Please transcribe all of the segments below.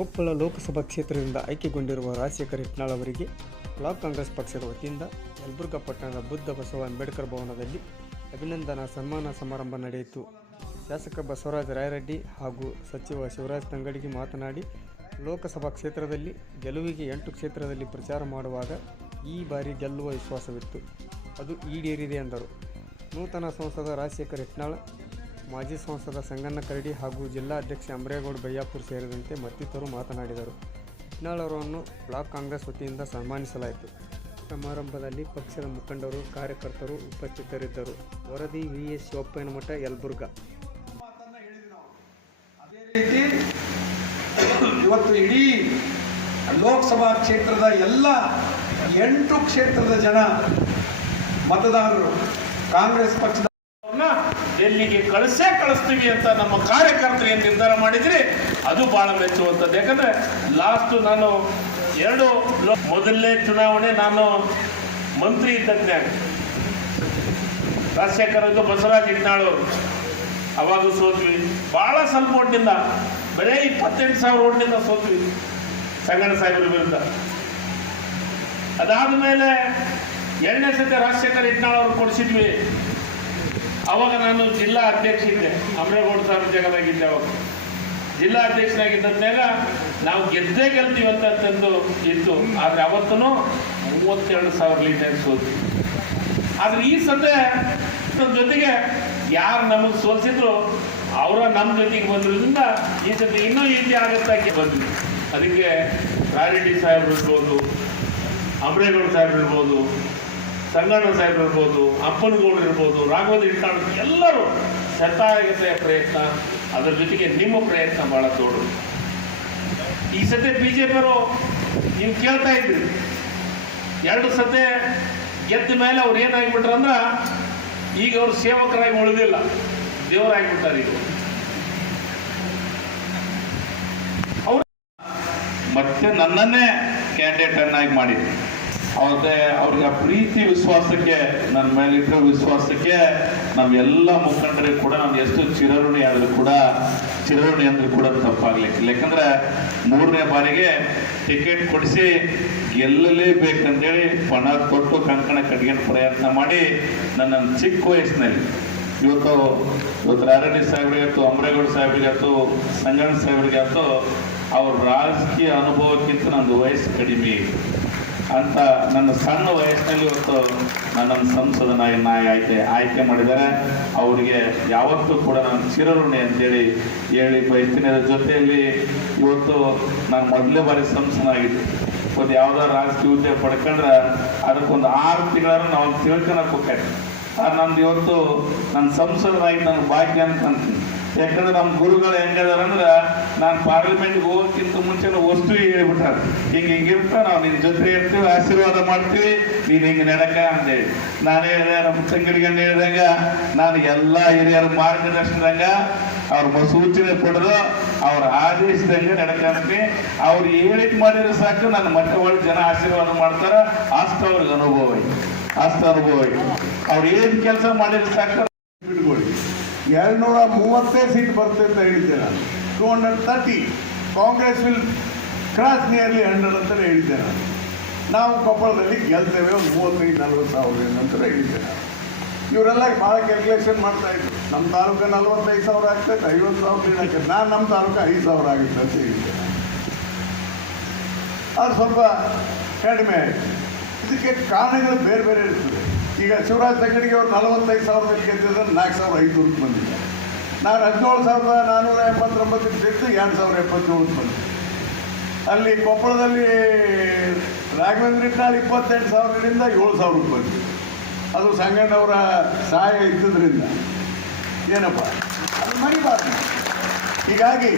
ಕೊಪ್ಪಳ ಲೋಕಸಭಾ ಕ್ಷೇತ್ರದಿಂದ ಆಯ್ಕೆಗೊಂಡಿರುವ ರಾಜಶೇಖರ್ ಹಿಟ್ನಾಳ್ ಅವರಿಗೆ ಬ್ಲಾಕ್ ಕಾಂಗ್ರೆಸ್ ಪಕ್ಷದ ವತಿಯಿಂದ ಯಲಬುರ್ಗಾ ಪಟ್ಟಣದ ಬುದ್ಧ ಬಸವ ಅಂಬೇಡ್ಕರ್ ಭವನದಲ್ಲಿ ಅಭಿನಂದನಾ ಸನ್ಮಾನ ಸಮಾರಂಭ ನಡೆಯಿತು. ಶಾಸಕ ಬಸವರಾಜ ರಾಯರೆಡ್ಡಿ ಹಾಗೂ ಸಚಿವ ಶಿವರಾಜ್ ತಂಗಡಿಗೆ ಮಾತನಾಡಿ, ಲೋಕಸಭಾ ಕ್ಷೇತ್ರದಲ್ಲಿ ಗೆಲುವಿಗೆ ಎಂಟು ಕ್ಷೇತ್ರದಲ್ಲಿ ಪ್ರಚಾರ ಮಾಡುವಾಗ ಈ ಬಾರಿ ಗೆಲ್ಲುವ ವಿಶ್ವಾಸವಿತ್ತು. ಅದು ಈಡೇರಿದೆ ಎಂದರು. ನೂತನ ಸಂಸದ ರಾಜಶೇಖರ್ ಹಿಟ್ನಾಳ್ ಮಾಜಿ ಸಂಸದ ಸಂಗಣ್ಣ ಕರಡಿ ಹಾಗೂ ಜಿಲ್ಲಾಧ್ಯಕ್ಷ ಅಮರೇಗೌಡ ಬಯ್ಯಾಪುರ್ ಸೇರಿದಂತೆ ಮತ್ತಿತರರು ಮಾತನಾಡಿದರು. ಇನ್ನಾಳ್ ಅವರನ್ನು ಬ್ಲಾಕ್ ಕಾಂಗ್ರೆಸ್ ವತಿಯಿಂದ ಸನ್ಮಾನಿಸಲಾಯಿತು. ಸಮಾರಂಭದಲ್ಲಿ ಪಕ್ಷದ ಮುಖಂಡರು, ಕಾರ್ಯಕರ್ತರು ಉಪಸ್ಥಿತರಿದ್ದರು. ವರದಿ ವಿ ಎಸ್ ಶಿವಪ್ಪನಮಠ ಯಲ್ಬುರ್ಗ. ಇವತ್ತು ಇಡೀ ಲೋಕಸಭಾ ಕ್ಷೇತ್ರದ ಎಲ್ಲ ಎಂಟು ಕ್ಷೇತ್ರದ ಜನ ಮತದಾರರು ಕಾಂಗ್ರೆಸ್ ಪಕ್ಷದ ಡೆಲ್ಲಿಗೆ ಕಳಿಸೇ ಕಳಿಸ್ತೀವಿ ಅಂತ ನಮ್ಮ ಕಾರ್ಯಕರ್ತರು ಏನು ನಿರ್ಧಾರ ಮಾಡಿದ್ರಿ, ಅದು ಬಹಳ ಮೆಚ್ಚುವಂಥದ್ದು. ಯಾಕಂದ್ರೆ ಲಾಸ್ಟ್ ನಾನು ಎರಡು ಮೊದಲನೇ ಚುನಾವಣೆ ನಾನು ಮಂತ್ರಿ ಇದ್ದಂತೆ ರಾಜಶೇಖರ ಇದು ಬಸವರಾಜ್ ಇಟ್ನಾಳು ಅವಾಗ ಸೋತ್ವಿ. ಬಹಳ ಸ್ವಲ್ಪ ಓಟ್ನಿಂದ, ಬರೀ ಇಪ್ಪತ್ತೆಂಟು ಸಾವಿರ ಓಟ್ನಿಂದ ಸೋತ್ವಿ ಸಂಗಣ ಸಾಹೇಬರ ವಿರುದ್ಧ. ಅದಾದ ಮೇಲೆ ಎರಡನೇ ಸತಿ ರಾಜಶೇಖರ್ ಇಟ್ನಾಳ್ ಅವ್ರು ಕೊಡಿಸಿದ್ವಿ. ಅವಾಗ ನಾನು ಜಿಲ್ಲಾ ಅಧ್ಯಕ್ಷ ಇದ್ದೆ. ಅಮರೇಗೌಡ ಸಾಹೇಬ್ ಜಗದಾಗಿದ್ದೆ ಅವಾಗ. ಜಿಲ್ಲಾ ಅಧ್ಯಕ್ಷನಾಗಿದ್ದಾಗ ನಾವು ಗೆದ್ದೇ ಗೆಲ್ತೀವಿ ಇತ್ತು. ಆದರೆ ಅವತ್ತೂ ಮೂವತ್ತೆರಡು ಸಾವಿರ ಲೀಟರ್ ಸೋತಿ ಆದ್ರೆ ಈ ನಮ್ಮ ಜೊತೆಗೆ ಯಾರು ನಮಗೆ ಸೋಲಿಸಿದ್ರು, ಅವರ ನಮ್ಮ ಜೊತೆಗೆ ಬಂದಿರೋದ್ರಿಂದ ಈ ಸತಿ ಇನ್ನೂ ಈಸಿ ಆಗತ್ತಾಗಿ ಬಂದ್ವಿ. ಅದಕ್ಕೆ ರಾಯರೆಡ್ಡಿ ಸಾಹೇಬ್ರು ಇರ್ಬೋದು, ಅಮರೇಗೌಡ ಸಾಹೇಬ್ರು ಇರ್ಬೋದು ಸಂಗಣ್ಣ ಸಾಹೇಬ್ ಇರ್ಬೋದು ಅಪ್ಪನಗೌಡರು ಇರ್ಬೋದು, ರಾಘವೇಂದ್ರ ಇಟ್ಟಾಣ ಎಲ್ಲರೂ ಶತಾಯಗತೆಯ ಪ್ರಯತ್ನ, ಅದರ ಜೊತೆಗೆ ನಿಮ್ಮ ಪ್ರಯತ್ನ ಭಾಳ ದೊಡ್ಡದು. ಈ ಸತೆ ಬಿ ಜೆ ಪಿಯವರು ನೀವು ಕೇಳ್ತಾ ಇದ್ರಿ ಎರಡು ಸತೆ ಗೆದ್ದ ಮೇಲೆ ಅವ್ರು ಏನಾಗ್ಬಿಟ್ರು ಅಂದ್ರೆ ಈಗ ಅವ್ರು ಸೇವಕರಾಗಿ ಉಳಿದಿಲ್ಲ. ದೇವರಾಗ್ಬಿಟ್ಟಾರೆ ಈಗ. ಅವರು ಮತ್ತೆ ನನ್ನನ್ನೇ ಕ್ಯಾಂಡಿಡೇಟ್ ಅನ್ನಾಗಿ ಮಾಡಿದ್ರು. ಅವ್ರದ್ದೇ ಅವ್ರಿಗೆ ಆ ಪ್ರೀತಿ ವಿಶ್ವಾಸಕ್ಕೆ ನನ್ನ ಮೇಲಿಟ್ಟಿರೋ ವಿಶ್ವಾಸಕ್ಕೆ ನಾವೆಲ್ಲ ಮುಖಂಡರಿಗೆ ಕೂಡ ನಾನು ಎಷ್ಟು ಚಿರಋಣಿ ಆದರೂ ಕೂಡ, ಚಿರಋಣಿ ಅಂದ್ರೆ ಕೂಡ ತಪ್ಪಾಗ್ಲಿಕ್ಕಿಲ್ಲ ಯಾಕಂದ್ರೆ ಮೂರನೇ ಬಾರಿಗೆ ಟಿಕೆಟ್ ಕೊಡಿಸಿ ಗೆಲ್ಲಲೇಬೇಕಂತೇಳಿ ಪಣ ಕೊಟ್ಟು ಕಂಕಣ ಕಟ್ಕೊಂಡು ಪ್ರಯತ್ನ ಮಾಡಿ ನನ್ನ ಚಿಕ್ಕ ವಯಸ್ಸಿನಲ್ಲಿ. ಇವತ್ತು ಇವತ್ತು ರಾರಣ್ಯ ಸಾಹೇಬ್ರಿಗೆ ಆಯ್ತು, ಅಂಬ್ರೇಗೌಡ ಸಾಹೇಬ್ರಿಗೆ ಆಯ್ತು, ಸಂಗಣ್ಣ ಸಾಹೇಬ್ರಿಗೆ ಆಯ್ತು, ಅವ್ರ ರಾಜಕೀಯ ಅನುಭವಕ್ಕಿಂತ ನಂದು ವಯಸ್ಸು ಕಡಿಮೆ. ಅಂತ ನನ್ನ ಸಣ್ಣ ವಯಸ್ಸಿನಲ್ಲಿ ಇವತ್ತು ನನ್ನನ್ನು ಸಂಸದನಾಗಿ ಆಯ್ಕೆ ಆಯ್ಕೆ ಮಾಡಿದ್ದಾರೆ. ಅವರಿಗೆ ಯಾವತ್ತೂ ಕೂಡ ನಾನು ಚಿರಋಣಿ ಅಂತೇಳಿ ಹೇಳಿ ಬಯಸ್ತೀನಿ. ಅದರ ಜೊತೆಯಲ್ಲಿ ಇವತ್ತು ನಾನು ಮೊದಲೇ ಬಾರಿ ಸಂಸದನಾಗಿದ್ದೆ ಒಂದು ಯಾವ್ದಾರು ರಾಜಕೀಯ ಹುದ್ದೆ ಪಡ್ಕೊಂಡ್ರೆ ಅದಕ್ಕೊಂದು ಆರು ತಿಂಗಳನ್ನು ನಾವು ತಿಳ್ಕೊಳಕ್ಕೆ ಹೋಗ್ತಾರೆ ನಂದು ಇವತ್ತು ನನ್ನ ಸಂಸದನಾಗಿ ನನ್ನ ಭಾಗ್ಯ ಅಂತ ಅಂತೀನಿ. ಯಾಕಂದ್ರೆ ನಮ್ಮ ಗುರುಗಳು ಹೆಂಗದಾರ ಅಂದ್ರೆ, ನಾನು ಪಾರ್ಲಿಮೆಂಟ್ಗೆ ಹೋಗೋಕ್ಕಿಂತ ಮುಂಚೆ ವಸ್ತು ಹೇಳ್ಬಿಟ್ಟಾರ. ಹಿಂಗೆ ಹಿಂಗಿರ್ತ ನಾವು ನಿನ್ನ ಜೊತೆ ಇರ್ತೀವಿ, ಆಶೀರ್ವಾದ ಮಾಡ್ತೀವಿ, ನೀನು ಹಿಂಗೆ ನಡಕ ಅಂತೇಳಿ ನಾನು ಹೇಳಿದೆ, ನಮ್ಮ ತಂಗಡಿಗಣ್ಣ ಹೇಳಿದಂಗ, ನಾನು ಎಲ್ಲ ಹಿರಿಯರ ಮಾರ್ಗದರ್ಶನದಂಗ ಅವ್ರ ಸೂಚನೆ ಪಡೆದು ಅವ್ರ ಆದೇಶದಂಗೆ ನಡ್ಕೊಂಡ್ವಿ ಅವ್ರು ಹೇಳಿಕೆ ಮಾಡಿದ್ರೆ ಸಾಕು ನನ್ನ ಮಠ ಒಳಗೆ ಜನ ಆಶೀರ್ವಾದ ಮಾಡ್ತಾರ. ಅಷ್ಟು ಅವ್ರಿಗೆ ಅನುಭವ ಐತಿ. ಅಷ್ಟು ಅನುಭವ ಐತಿ. ಅವ್ರು ಏನು ಕೆಲಸ ಮಾಡಿದ್ರೆ ಸಾಕು ಬಿಟ್ಕೊಳ್ಳಿ ಎರಡ್ನೂರ ಮೂವತ್ತೇ ಸೀಟ್ ಬರುತ್ತೆ ಅಂತ ಹೇಳಿದ್ದೆ ನಾನು. Two hundred thirty Congress will cross nearly hundred ಅಂತಲೇ ಹೇಳಿದ್ದೆ ನಾನು. ನಾವು ಕೊಪ್ಪಳದಲ್ಲಿ ಗೆಲ್ತೇವೆ ಒಂದು ಮೂವತ್ತೈದು, ನಲ್ವತ್ತು ಸಾವಿರ ನಂತರ ಹೇಳಿದ್ದೆ ನಾನು. ಇವರೆಲ್ಲ ಭಾಳ ಕ್ಯಾಲ್ಕುಲೇಷನ್ ಮಾಡ್ತಾ ಇದ್ರು. ನಮ್ಮ ತಾಲೂಕು ನಲ್ವತ್ತೈದು ಸಾವಿರ ಆಗ್ತೈತೆ ಐವತ್ತು ಸಾವಿರ ಆಗ್ತೈತೆ ನಾನು ನಮ್ಮ ತಾಲೂಕು ಐದು ಸಾವಿರ ಆಗುತ್ತೆ ಅಂತ ಹೇಳಿದ್ದೆ ಅದು ಸ್ವಲ್ಪ ಕಡಿಮೆ ಆಯಿತು. ಇದಕ್ಕೆ ಕಾರಣಗಳು ಬೇರೆ ಬೇರೆ ಇರ್ತದೆ. ಈಗ ಶಿವರಾಜ್ ತಂಗಡಿಗೆ ಅವ್ರು ನಲವತ್ತೈದು ಸಾವಿರದಲ್ಲಿ ಗೆದ್ದಿದ್ರೆ ನಾಲ್ಕು ಸಾವಿರ ಐದುನೂರಕ್ಕೆ ಬಂದಿದ್ದಾರೆ ನಾನು ಹದಿನೇಳು ಸಾವಿರದ ನಾನ್ನೂರ ಎಪ್ಪತ್ತೊಂಬತ್ತಕ್ಕೆ ಗೆದ್ದು ಎರಡು ಸಾವಿರ ಎಪ್ಪತ್ತೇಳಕ್ಕೆ ಬಂದಿದ್ದೆ ಅಲ್ಲಿ ಕೊಪ್ಪಳದಲ್ಲಿ ರಾಘವೇಂದ್ರ ಇಟ್ನಾಳ್ ಇಪ್ಪತ್ತೆಂಟು ಸಾವಿರದಿಂದ ಏಳು ಸಾವಿರಕ್ಕೆ ಬಂದಿದೆ. ಅದು ಸಂಗಣ್ಣವರ ಸಹಾಯ ಇದ್ದುದರಿಂದ. ಏನಪ್ಪ? ಅದು ಮರಿಬಾರ್ದು ಹೀಗಾಗಿ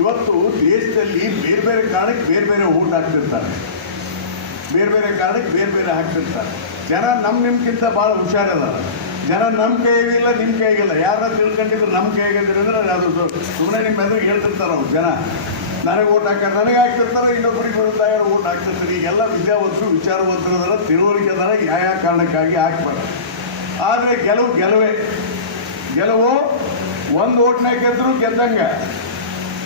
ಇವತ್ತು ದೇಶದಲ್ಲಿ ಬೇರೆ ಬೇರೆ ಕಾರಣಕ್ಕೆ ಬೇರೆ ಬೇರೆ ಊಟ ಹಾಕ್ತಿರ್ತಾರೆ. ಬೇರೆ ಬೇರೆ ಕಾರಣಕ್ಕೆ ಬೇರೆ ಬೇರೆ ಹಾಕ್ತಿರ್ತಾರೆ. ಜನ ನಮ್ಮ ನಿಮ್ಗಿಂತ ಭಾಳ ಹುಷಾರದಾರ ಜನ ನಮ್ಮ ಕೈಯಾಗಿಲ್ಲ ನಿಮ್ಮ ಕೈಯಾಗಿಲ್ಲ. ಯಾರ ತಿಳ್ಕೊಂಡಿದ್ರು ನಮ್ಮ ಕೈಯಾಗಿದ್ರೆ ಅಂದ್ರೆ ಅದು ಸುಮ್ಮನೆ ನಿಮ್ಮ ಎದುರಿಗೆ ಹೇಳ್ತಿರ್ತಾರೆ ಅವ್ರು ಜನ. ನನಗೆ ಓಟ್ ಹಾಕ ನನಗೆ ಹಾಕ್ತಿರ್ತಾರೆ ಇನ್ನೊಬ್ಬರಿಗೆ ಬರುತ್ತಾ ಓಟ್ ಹಾಕ್ತಿರ್ತಾರೆ. ಈಗೆಲ್ಲ ವಿದ್ಯಾವಂತರು ವಿಚಾರವಂತರದಾರ ತಿಳುವಳಿಕೆ ಅದರ, ಯಾವ ಯಾವ ಕಾರಣಕ್ಕಾಗಿ ಹಾಕ್ಬಾರ್ದು. ಆದರೆ ಗೆಲುವು ಗೆಲುವೆ. ಗೆಲುವು ಒಂದು ಓಟ್ನಾಗ ಗೆದ್ರು ಗೆದ್ದಂಗೆ.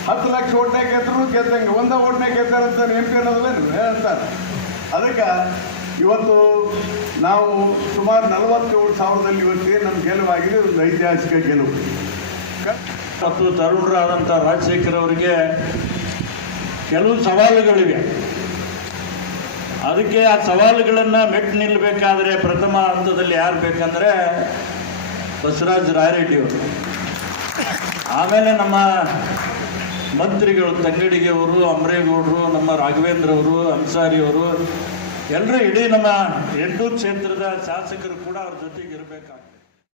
ಹತ್ತು ಲಕ್ಷ ಓಟ್ನಾಗ ಗೆದ್ರು ಗೆದ್ದಂಗೆ. ಒಂದ ಓಟ್ನಾಗ ಗೆದ್ದಾರಂತ ಎಂ ಪಿ ಅನ್ನೋದಿಲ್ಲ ಹೇಳ್ತಾರೆ. ಅದಕ್ಕೆ ಇವತ್ತು ನಾವು ಸುಮಾರು ನಲವತ್ತೇಳು ಸಾವಿರದಲ್ಲಿ ಇವತ್ತಿಗೆ ನಮ್ಮ ಗೆಲುವಾಗಿದೆ ಒಂದು ಐತಿಹಾಸಿಕ ಗೆಲುವು ಮತ್ತು ತರುಣರಾದಂಥ ರಾಜಶೇಖರ್ ಅವರಿಗೆ ಕೆಲವು ಸವಾಲುಗಳಿವೆ. ಅದಕ್ಕೆ ಆ ಸವಾಲುಗಳನ್ನು ಮೆಟ್ಟು ನಿಲ್ಲಬೇಕಾದ್ರೆ ಪ್ರಥಮ ಹಂತದಲ್ಲಿ ಯಾರು ಬೇಕಂದರೆ ಬಸವರಾಜ್ ರಾಯರೆಡ್ಡಿಯವರು ಆಮೇಲೆ ನಮ್ಮ ಮಂತ್ರಿಗಳು, ತಂಗಡಿಗೆ ಅವರು ಅಮರೇಗೌಡರು ನಮ್ಮ ರಾಘವೇಂದ್ರ ಅವರು, ಅನ್ಸಾರಿ ಅವರು ಎಲ್ಲರೂ ಇಡೀ ನಮ್ಮ ಎಂಟು ಕ್ಷೇತ್ರದ ಶಾಸಕರು ಕೂಡ ಅವ್ರ ಜೊತೆಗೆ ಇರಬೇಕಾಗ್ತದೆ.